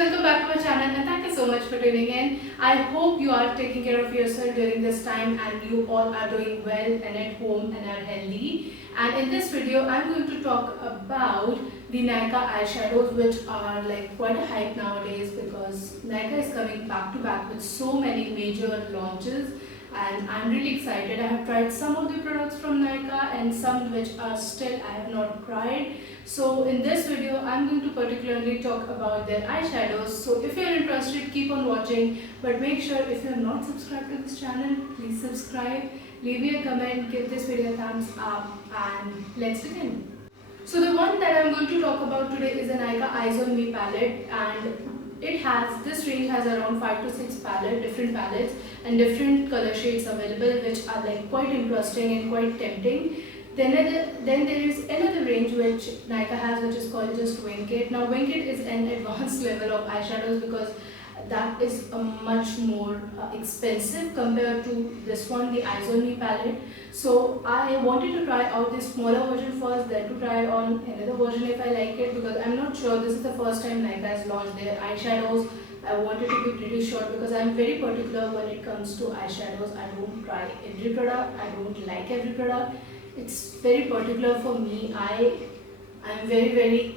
welcome back to our channel and thank you so much for tuning in. I hope you are taking care of yourself during this time and you all are doing well and at home and are healthy. And in this video, I'm going to talk about the Nykaa eyeshadows, which are like quite a hype nowadays because Nykaa is coming back to back with so many major launches. And I'm really excited. I have tried some of the products from Nykaa and some which are still I have not tried. So in this video, I'm going to particularly talk about their eyeshadows. So if you're interested, keep on watching. But make sure if you're not subscribed to this channel, please subscribe, leave me a comment, give this video a thumbs up, and let's begin. So the one that I'm going to talk about today is the Nykaa Eyes on Me palette, and this range has around 5 to 6 different palettes and different color shades available, which are like quite interesting and quite tempting. Then there is another range which Nykaa has, which is called just Wink It. Now Wink It is an advanced level of eyeshadows because that is a much more expensive compared to this one, the Eyes on Me palette. So I wanted to try out this smaller version first, then to try on another version if I like it, because I'm not sure, this is the first time Nykaa has launched their eyeshadows. I wanted to be pretty short because I'm very particular when it comes to eyeshadows. I don't try every product, I don't like every product. It's very particular for me. I'm very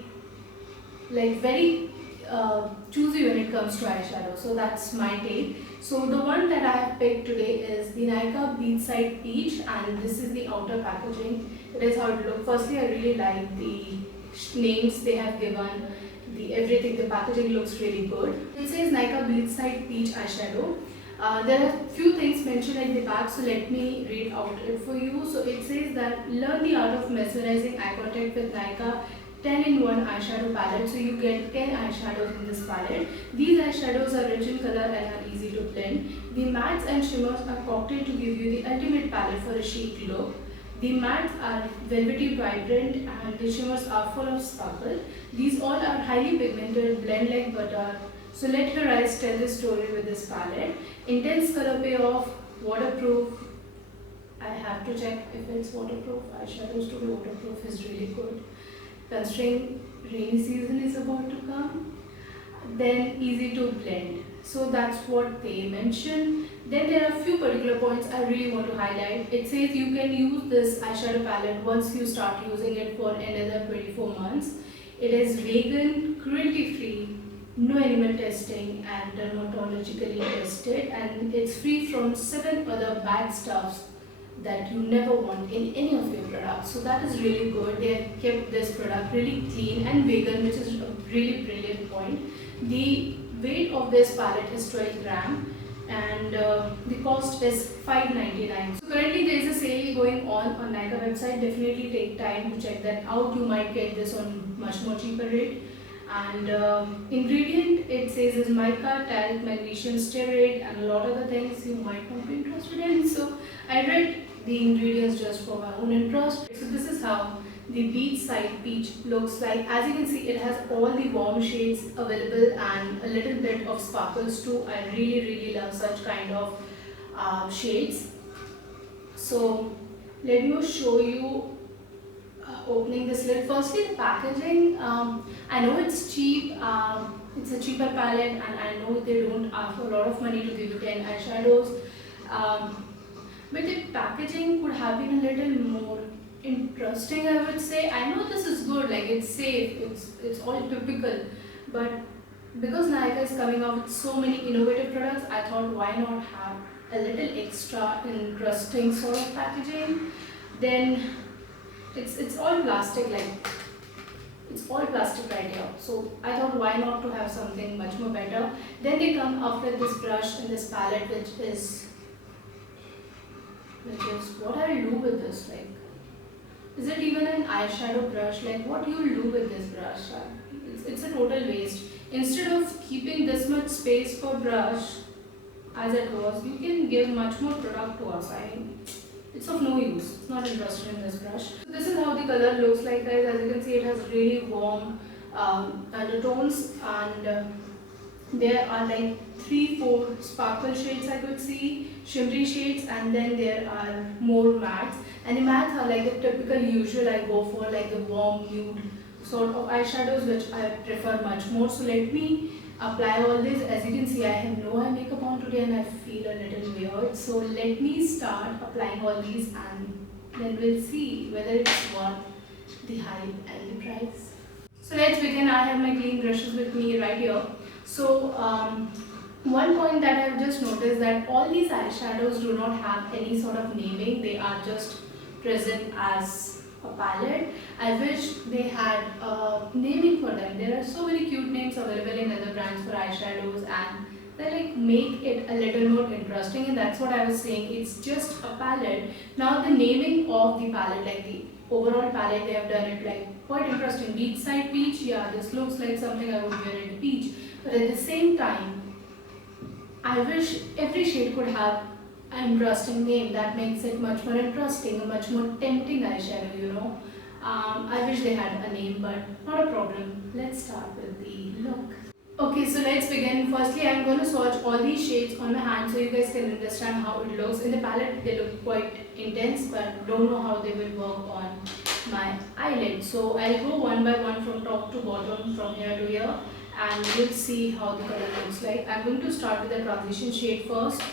choosy when it comes to eyeshadow, so that's my take. So the one that I have picked today is the Nykaa Beachside Peach, and this is the outer packaging. It is how it looks. Firstly, I really like the names they have given, the packaging looks really good. It says Nykaa Beachside Peach eyeshadow. There are few things mentioned at the back, so let me read out it for you. So it says that learn the art of mesmerizing eye contact with Nykaa 10-in-1 eyeshadow palette. So you get 10 eyeshadows in this palette. These eyeshadows are rich in color and are easy to blend. The mattes and shimmers are cocktailed to give you the ultimate palette for a chic look. The mattes are velvety vibrant and the shimmers are full of sparkle. These all are highly pigmented, blend like butter. So let your eyes tell the story with this palette. Intense color payoff, waterproof. I have to check if it's waterproof. Eyeshadows to be waterproof is really good, considering rainy season is about to come. Then easy to blend. So that's what they mention. Then there are a few particular points I really want to highlight. It says you can use this eyeshadow palette once you start using it for another 24 months. It is vegan, cruelty free, no animal testing, and dermatologically tested, and it's free from 7 other bad stuffs that you never want in any of your products. So that is really good. They have kept this product really clean and vegan, which is a really brilliant point. The weight of this palette is 12 grams and the cost is $5.99. So currently there is a sale going on Nykaa website. Definitely take time to check that out. You might get this on much more cheaper rate. And ingredient, it says is mica, talc, magnesium stearate, and a lot of the things you might not be interested in. So I read the ingredients just for my own interest. So this is how the Beachside Peach looks like. As you can see, it has all the warm shades available and a little bit of sparkles too. I really love such kind of shades. So let me show you opening this lid. Firstly, the packaging. I know it's cheap. It's a cheaper palette, and I know they don't ask a lot of money to give you 10 eyeshadows. But the packaging could have been a little more interesting, I would say. I know this is good, like it's safe, it's all typical, but because Nykaa is coming out with so many innovative products, I thought why not have a little extra interesting sort of packaging. Then it's all plastic, like it's all plastic right here. So I thought why not to have something much more better. Then they come up with this brush and this palette, which is what I'll do with this. Like, is it even an eyeshadow brush? Like, what you'll do with this brush? It's a total waste. Instead of keeping this much space for brush as it was, you can give much more product to us. I mean, it's of no use. It's not interested in this brush. So this is how the color looks like, guys. As you can see, it has really warm undertones, and there are like 3-4 sparkle shades I could see, shimmery shades, and then there are more mattes. And the mattes are like the typical usual I go for, like the warm nude sort of eyeshadows which I prefer much more. So let me apply all this. As you can see, I have no eye makeup on today and I feel a little weird. So let me start applying all these and then we'll see whether it's worth the hype and the price. So let's begin. I have my clean brushes with me right here. So one point that I've just noticed that all these eyeshadows do not have any sort of naming. They are just present as a palette. I wish they had naming for them. There are so many cute names available in other brands for eyeshadows and they like make it a little more interesting, and that's what I was saying. It's just a palette. Now the naming of the palette, like the overall palette, they have done it like quite interesting. Beachside Peach, yeah, this looks like something I would wear in a beach. But at the same time, I wish every shade could have an interesting name that makes it much more interesting, a much more tempting eyeshadow, you know. I wish they had a name, but not a problem. Let's start with the look. Okay, so let's begin. Firstly, I'm going to swatch all these shades on my hand so you guys can understand how it looks. In the palette, they look quite intense, but don't know how they will work on my eyelid. So I'll go one by one from top to bottom, from here to here, and we'll see how the color looks like. I'm going to start with the transition shade first.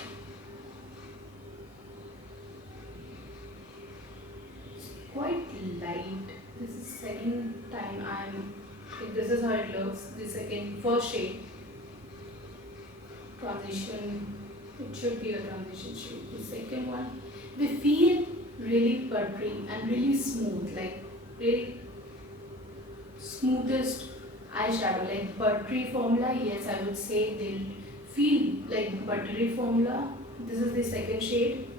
It's quite light. This is second time this is how it looks. The first shade, transition, it should be a transition shade. The second one, they feel really buttery and really smooth, like really smoothest eyeshadow, like buttery formula. Yes, I would say they'll feel like buttery formula. This is the second shade.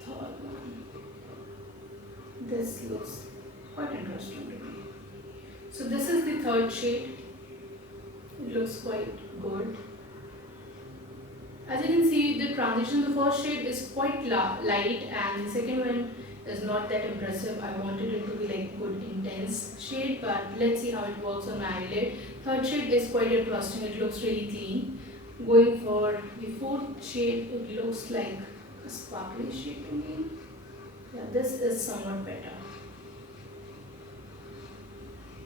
Third one. This looks quite interesting to me. So this is the third shade. It looks quite good. As you can see, the transition, the first shade is quite light and the second one is not that impressive. I wanted it to be like good intense shade, but let's see how it works on my eyelid. Third shade is quite interesting. It looks really clean. Going for the fourth shade, it looks like a sparkly shade to me. Yeah, this is somewhat better.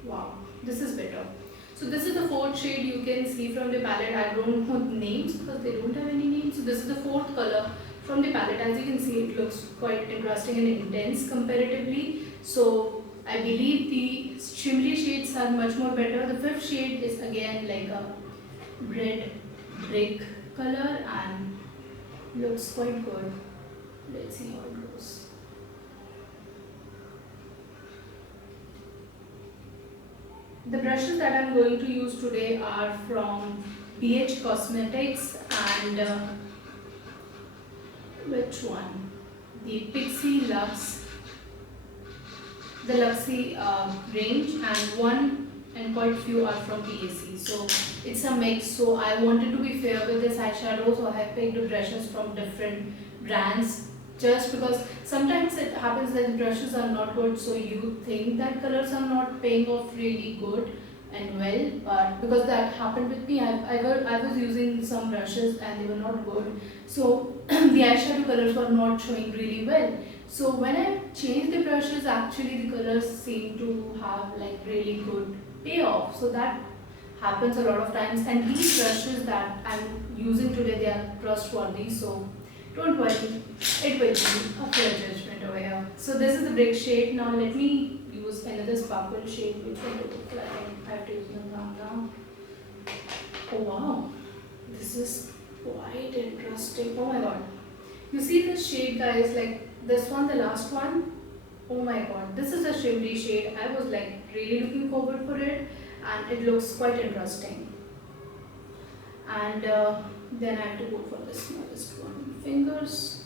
Wow, this is better. So this is the fourth shade. You can see from the palette. I don't know names because they don't have any names. So this is the fourth color from the palette. As you can see, it looks quite interesting and intense comparatively. So I believe the shimmery shades are much more better. The fifth shade is again like a red brick color and looks quite good. Let's see how it goes. The brushes that I'm going to use today are from BH Cosmetics and which one? The Pixie Luxe, the Luxie range, and one and quite few are from PAC. So it's a mix. So I wanted to be fair with this eyeshadow, so I have picked the brushes from different brands. Just because sometimes it happens that the brushes are not good, so you think that colors are not paying off really good and well, but because that happened with me, I was using some brushes and they were not good, so the eyeshadow colors were not showing really well. So when I changed the brushes, actually the colors seem to have like really good payoff. So that happens a lot of times, and these brushes that I'm using today, they are trustworthy, so don't worry, it will be a fair judgment over here. So this is the brick shade. Now let me use another sparkle shade which will look like I have to use my thumb now. Oh wow, this is quite interesting. Oh my god. You see this shade, guys, like this one, the last one. Oh my god, this is a shimmery shade. I was like really looking forward for it and it looks quite interesting. And then I have to go for the smallest one. Fingers,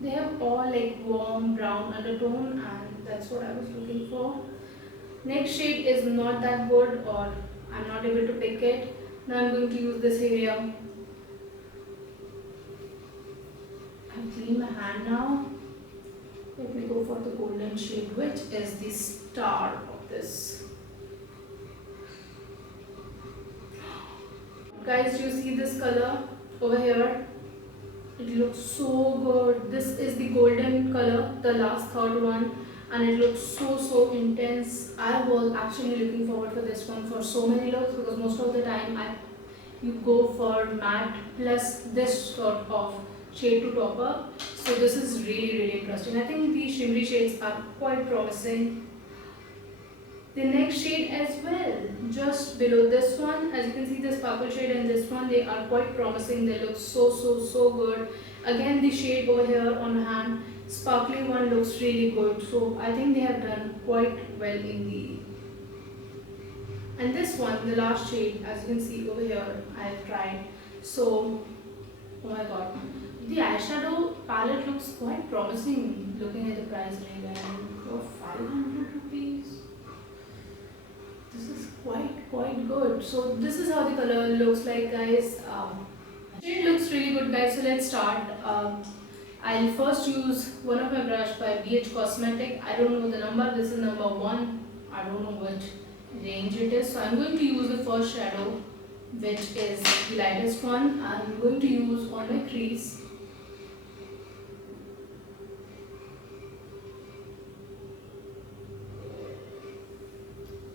they have all like warm brown undertone and that's what I was looking for. Next shade is not that good, or I'm not able to pick it. Now I'm going to use this area. I've cleaned my hand now. Let me go for the golden shade, which is the star of this. Guys, do you see this color over here? It looks so good. This is the golden color, the last third one, and it looks so intense. I was actually looking forward for this one for so many looks, because most of the time I you go for matte plus this sort of shade to top up. So this is really interesting. I think the shimmery shades are quite promising. The next shade as well, just below this one, as you can see, the sparkle shade and this one, they are quite promising. They look so good. Again, the shade over here on hand, sparkly one, looks really good. So I think they have done quite well in the. And this one, the last shade, as you can see over here, I have tried. So, oh my god, the eyeshadow palette looks quite promising. Looking at the price range, for 500 rupees. This is quite good. So this is how the color looks like, guys. Shade looks really good, guys. So let's start. I'll first use one of my brush by BH Cosmetic. I don't know the number. This is number 1. I don't know which range it is. So I'm going to use the first shadow, which is the lightest one. I'm going to use on my crease.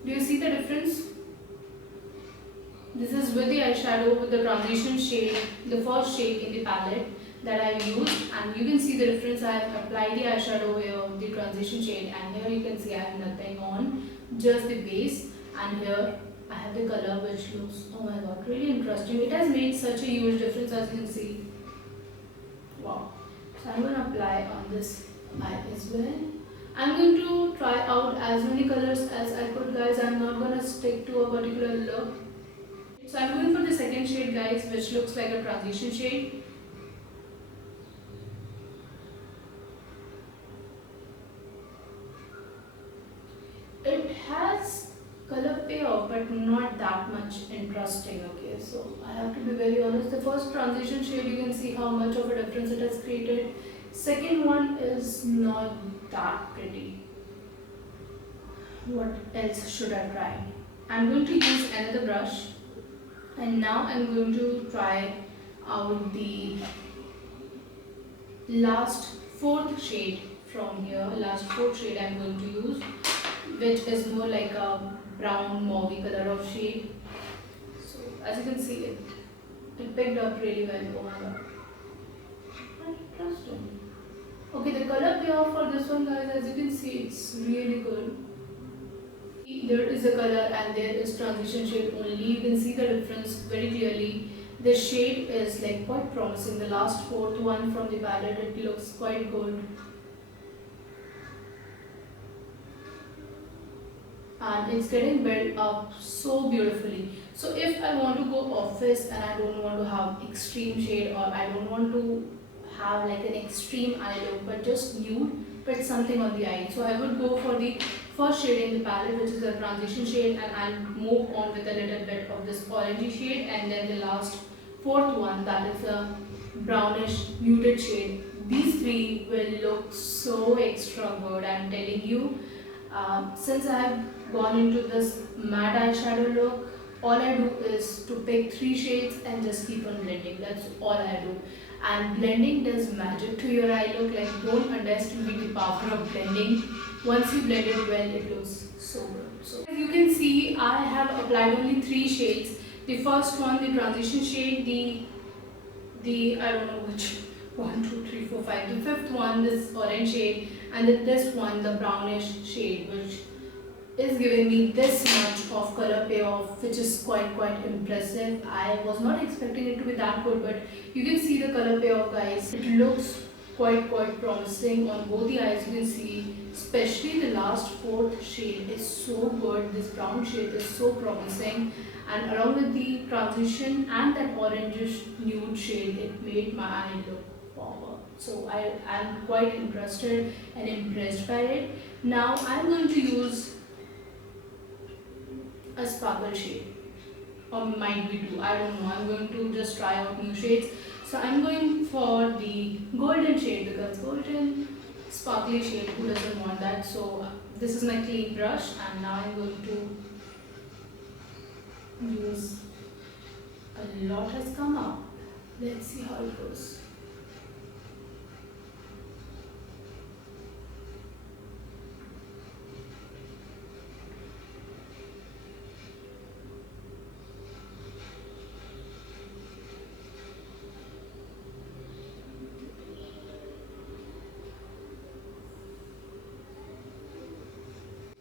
Do you see the difference? This is with the eyeshadow with the transition shade, the first shade in the palette that I used, and you can see the difference. I have applied the eyeshadow here, the transition shade, and here you can see I have nothing on, just the base, and here I have the color, which looks, oh my god, really interesting. It has made such a huge difference, as you can see. Wow. So I'm going to apply on this eye as well. I'm going to try out as many colors as I could, guys. I'm not going to stick to a particular look. So I'm going for the second shade, guys, which looks like a transition shade. It has color payoff, but not that much interesting. Okay, so I have to be very honest. The first transition shade, you can see how much of a difference it has created. Second one is not that pretty. What else should I try? I'm going to use another brush, and now I'm going to try out the last fourth shade from here. Last fourth shade I'm going to use, which is more like a brown mauve color of shade. So as you can see, it picked up really well. Oh my god, interesting. Okay, the color payoff for this one, guys, as you can see, it's really good. There is a color and there is transition shade only. You can see the difference very clearly. The shade is like quite promising. The last fourth one from the palette, it looks quite good. And it's getting built up so beautifully. So if I want to go office and I don't want to have extreme shade, or I don't want to have like an extreme eye look, but just nude, but something on the eye, so I would go for the first shade in the palette, which is a transition shade, and I'll move on with a little bit of this orangey shade, and then the last fourth one, that is a brownish muted shade. These three will look so extra good, I'm telling you. Since I have gone into this matte eyeshadow look, all I do is to pick 3 shades and just keep on blending. That's all I do. And blending does magic to your eye look. Like, don't underestimate the power of blending. Once you blend it well, it looks so good. So as you can see, I have applied only 3 shades. The first one, the transition shade, the I don't know which 1, 2, 3, 4, 5. The fifth one, this orange shade, and then this one, the brownish shade, which is giving me this much of color payoff, which is quite impressive. I was not expecting it to be that good, but you can see the color payoff, guys. It looks quite promising on both the eyes. You can see, especially the last fourth shade is so good. This brown shade is so promising, and along with the transition and that orangish nude shade, it made my eye look power. So I am quite interested and impressed by it. Now I'm going to use a sparkle shade, or might be 2, I don't know. I'm going to just try out new shades. So I'm going for the golden shade, because golden sparkly shade, who doesn't want that? So this is my clean brush, and now I'm going to use, a lot has come up. Let's see how it goes.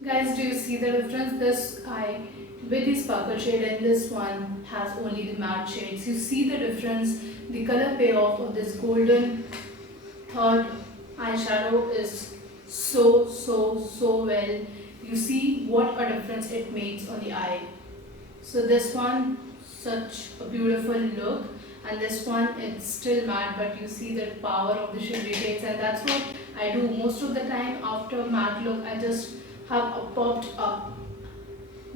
Guys, do you see the difference? This eye with the sparkle shade and this one has only the matte shades. You see the difference, the color payoff of this golden third eyeshadow is so well. You see what a difference it makes on the eye. So this one, such a beautiful look, and this one it's still matte, but you see the power of the shimmery shades, and that's what I do most of the time. After matte look, I just have a popped up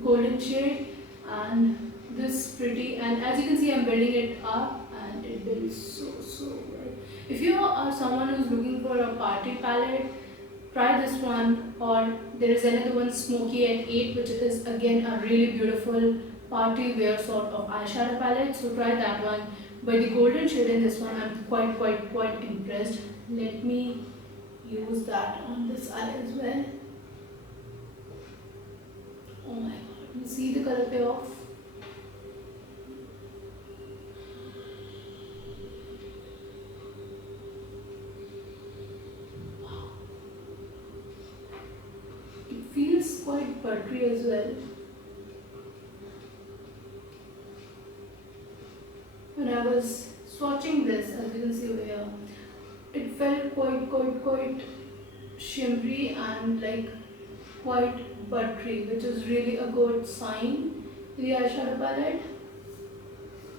golden shade and this pretty, and as you can see I'm building it up and it builds so well. If you are someone who's looking for a party palette, try this one, or there is another one, Smoky at 8, which is again a really beautiful party wear sort of eyeshadow palette, so try that one. But the golden shade in this one I'm quite impressed. Let me use that on this eye as well. Oh my god, you see the color payoff? Wow. It feels quite buttery as well. When I was swatching this, as you can see over here, it felt quite shimmery and like quite buttery, which is really a good sign. The eyeshadow palette.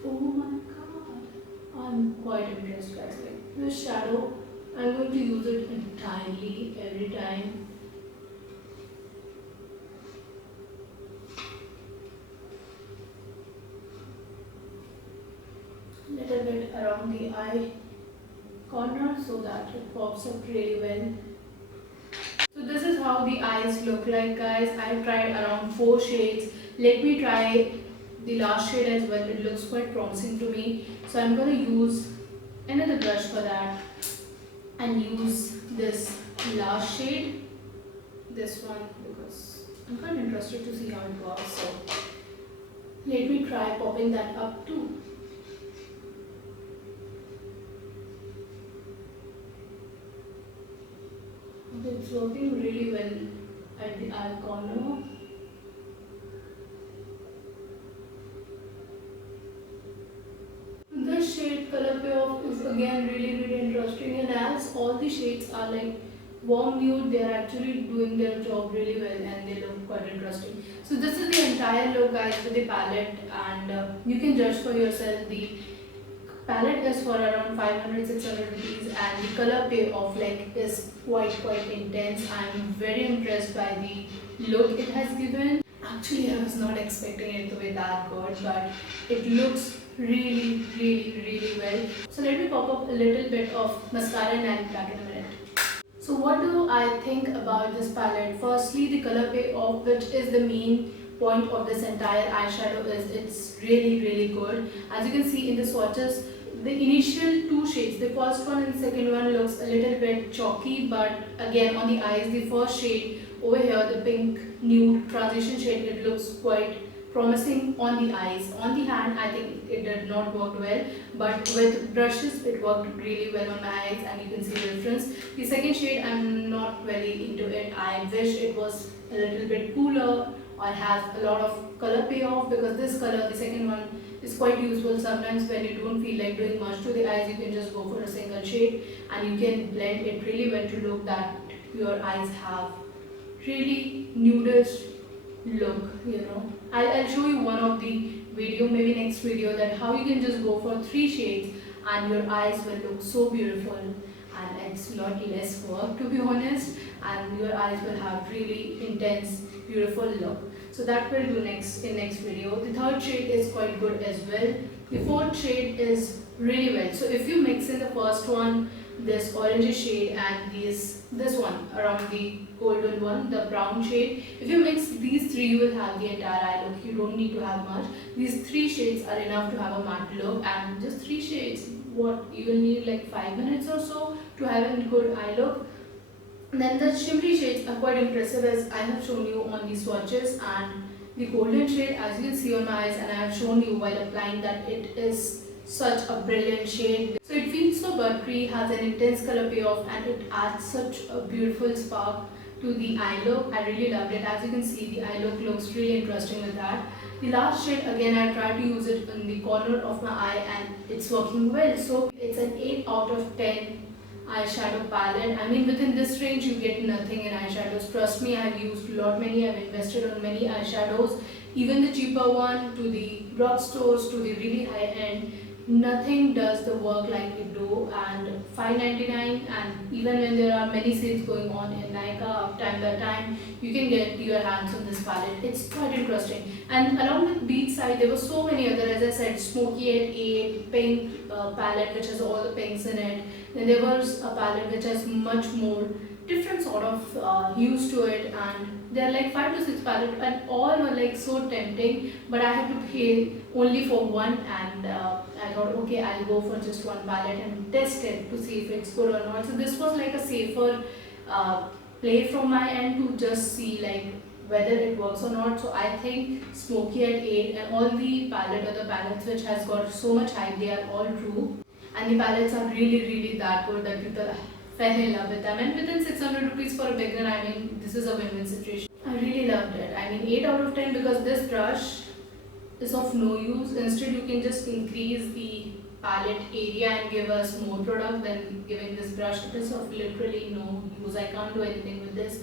Oh my god, I'm quite impressed, guys. Like this shadow, I'm going to use it entirely every time. Little bit around the eye corner so that it pops up really well. So this is how the eyes look like, guys. I tried around 4 shades. Let me try the last shade as well. It looks quite promising to me. So I'm going to use another brush for that and use this last shade, this one, because I'm quite interested to see how it works. So let me try popping that up too. It's working really well at the eye corner. This shade color payoff is again really interesting, and as all the shades are like warm nude, they are actually doing their job really well and they look quite interesting. So this is the entire look, guys, with the palette, and you can judge for yourself. The palette is for around 500-600 rupees and the color payoff like is quite intense. I'm very impressed by the look it has given. Actually, I was not expecting it to be that good, but it looks really well. So let me pop up a little bit of mascara and I'll be back in a minute. So what do I think about this palette? Firstly, the color payoff, which is the main point of this entire eyeshadow, is it's really good. As you can see in the swatches, the initial 2 shades, the first one and second one, looks a little bit chalky, but again on the eyes, the first shade over here, the pink nude transition shade, it looks quite promising on the eyes. On the hand, I think it did not work well, but with brushes it worked really well on my eyes and you can see the difference. The second shade, I'm not very into it. I wish it was a little bit cooler or has a lot of color payoff, because this color, the second one, is quite useful sometimes when you don't feel like doing much to the eyes. You can just go for a single shade and you can blend it really well to look that your eyes have really nudish look, you know. I'll show you one of the video, maybe next video, that how you can just go for 3 shades and your eyes will look so beautiful, and it's a lot less work, to be honest, and your eyes will have really intense beautiful look. So that will do next in next video. The third shade is quite good as well. The fourth shade is really well. So if you mix in the first one, this orange shade, and this one around the golden one, the brown shade, if you mix these 3, you will have the entire eye look. You don't need to have much. These 3 shades are enough to have a matte look, and just 3 shades, what, you will need like 5 minutes or so to have a good eye look. Then the shimmery shades are quite impressive, as I have shown you on the swatches, and the golden shade, as you can see on my eyes, and I have shown you while applying that it is such a brilliant shade. So it feels so buttery, has an intense color payoff, and it adds such a beautiful spark to the eye look. I really loved it. As you can see, the eye look looks really interesting with that. The last shade, again, I tried to use it in the corner of my eye and it's working well. So it's an 8 out of 10 eyeshadow palette. I mean, within this range you get nothing in eyeshadows. Trust me, I've used many, I've invested on many eyeshadows, even the cheaper one to the drugstores to the really high end. Nothing does the work like we do, and $5.99, and even when there are many sales going on in Nykaa time by time, you can get your hands on this palette. It's quite interesting. And along with Beachside, there were so many other, as I said, Smoky at 8, pink palette which has all the pinks in it. Then there was a palette which has much more different sort of hues to it, and there are like 5 to 6 palettes and all were like so tempting, but I had to pay only for one, and I thought, okay, I'll go for just one palette and test it to see if it's good or not. So this was like a safer play from my end to just see like whether it works or not. So I think Smoky at 8 and all the palette or the palettes which has got so much hype, they are all true, and the palettes are really that good that people fell in love with them. And within 600 rupees for a beginner, I mean, this is a win-win situation. I really loved it. I mean, 8 out of 10 because this brush is of no use. Instead, you can just increase the palette area and give us more product than giving this brush. It is of literally no use. I can't do anything with this.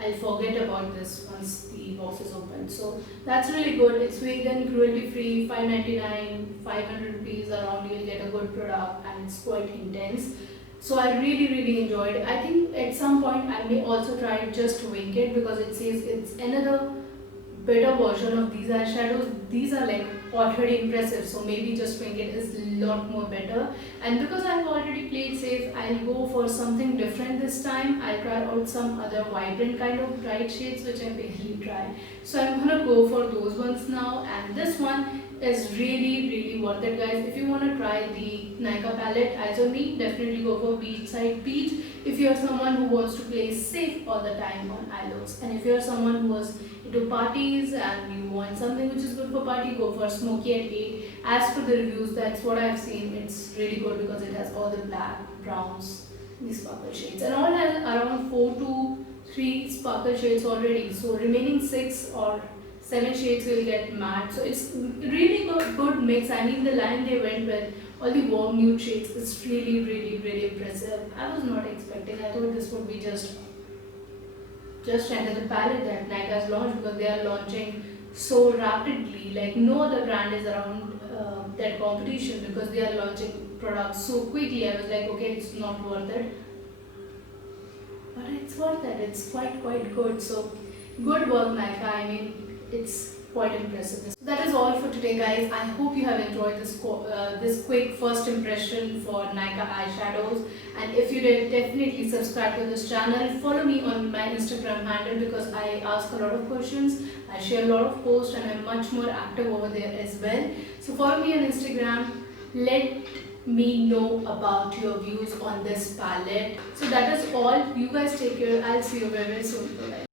I'll forget about this once the box is open. So that's really good. It's vegan, cruelty free, $5.99, 500 rupees around. You'll get a good product and it's quite intense. So I really enjoyed it. I think at some point I may also try just Wink It because it says it's another better version of these eyeshadows. These are like already impressive, so maybe just Wink It is a lot more better. And because I've already played safe, I'll go for something different this time. I'll try out some other vibrant kind of bright shades which I barely try. So I'm gonna go for those ones now, and this one is really worth it, guys. If you want to try the Nykaa palette as of me, definitely go for Beachside Peach if you're someone who wants to play safe all the time on eye looks. And if you're someone who was into parties and you want something which is good for party, go for Smoky at 8. As per the reviews, that's what I've seen. It's really good because it has all the black, browns, these sparkle shades, and all has around 4 to 3 sparkle shades already. So remaining 6 or 7 shades will get matte. So it's really good mix. I mean, the line they went with, all the warm nude shades, is really impressive. I was not expecting. I thought this would be just another palette that Nykaa has launched, because they are launching so rapidly. Like no other brand is around that competition, because they are launching products so quickly. I was like, okay, it's not worth it, but it's worth it. It's quite good. So good work, Nykaa. I mean, it's quite impressive. So that is all for today, guys. I hope you have enjoyed this quick first impression for Nykaa eyeshadows, and if you did, definitely subscribe to this channel. Follow me on my Instagram handle because I ask a lot of questions, I share a lot of posts, and I'm much more active over there as well. So follow me on Instagram. Let me know about your views on this palette. So that is all. You guys take care. I'll see you very soon. Bye.